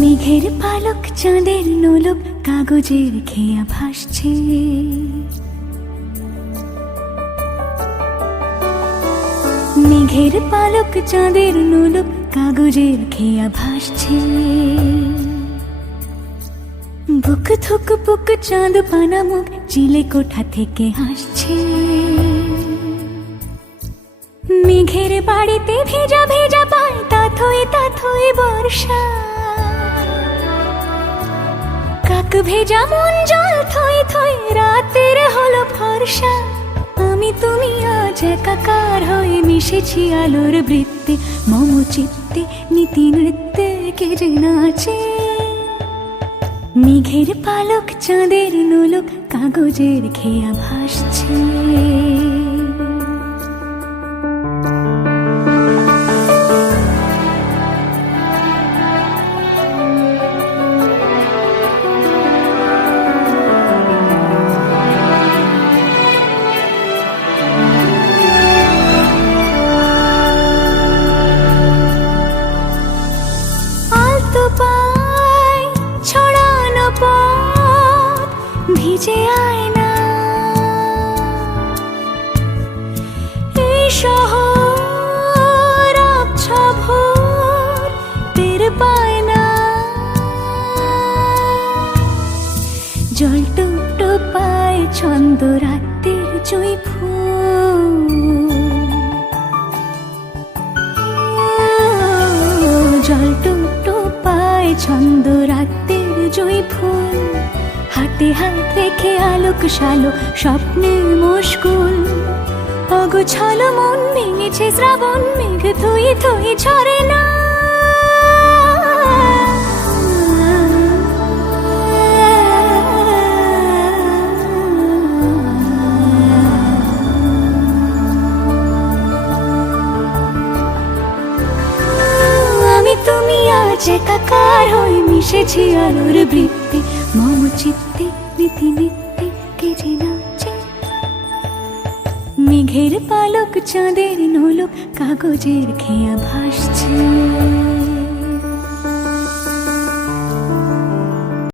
মেঘের পালক চাঁদের নোলক কাগজের খেয়া ভাসছে, মেঘের পালক চাঁদের নোলক কাগজের খেয়া ভাসছে। বুক থুক বুক চাঁদ পানা মুখ চিলে কোঠা থেকে হাসছে। মেঘের বাড়িতে ভেজা ভেজা পায় তাথই বর্ষা। কাক ভেজা মন জল থই থই রাতের হলো ফর্সা। আমি তুমি আজ একাকার হয়ে মিশেছি আলোর বৃত্তে, মম চিত্তে নীতি নৃত্যে কে যে নাচে। মেঘের পালক চাঁদের নোলক কাগজের খেয়া ভাসছে। ভিজে আয়না এই শহর আবছা ভোর টের পায় না। জল টুপ পায় ছন্দ রাতের জুঁই ফুল। জল টুপ পায় ছন্দ রাতের জুঁই ফুল। হাতে হাত রেখে আলোক শালো স্বপ্নে মশগুল। অগোছালো মন ভেঙেছে শ্রাবণ মেঘ থই থই ঝরে না। আমি তুমি আজ একাকার হয়ে মিশেছি আলোর বৃত্তে, মম চিত্তে নীতি নৃত্যে কে যে নাচে। মেঘের পালক চাঁদের নোলক কাগজের খেয়া ভাসছে।